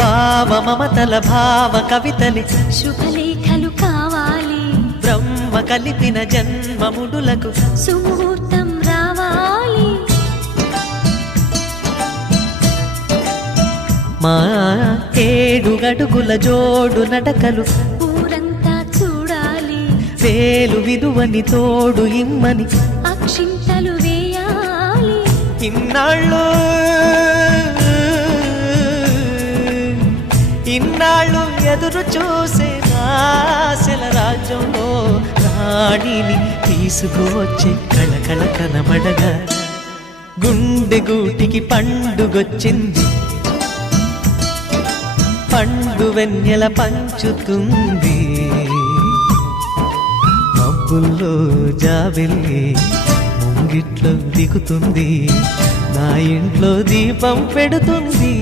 భావ మమతల భావ కవితలి శుభలేఖలు కావాలి బ్రహ్మ కలిపిన జన్మముడులకు సుముహూర్తం రావాలి మా 7 అడుగుల జోడు నడకలు ఊరంతా చూడాలి వేలు విలువని తోడు ఇమ్మని అక్షింతలు వేయాలి ఇన్నాళ్ళు ఎదురు చూసే ఆశల రాజ్యంలో రాణిని తీసుకువచ్చే కళకళ కనబడగా గుండె గూటికి పండుగొచ్చింది పండు వెన్నెల పంచుతుంది మబ్బుల్లో జాబిల్లి ముంగిట్లో దిగుతుంది నా ఇంట్లో దీపం పెడుతుంది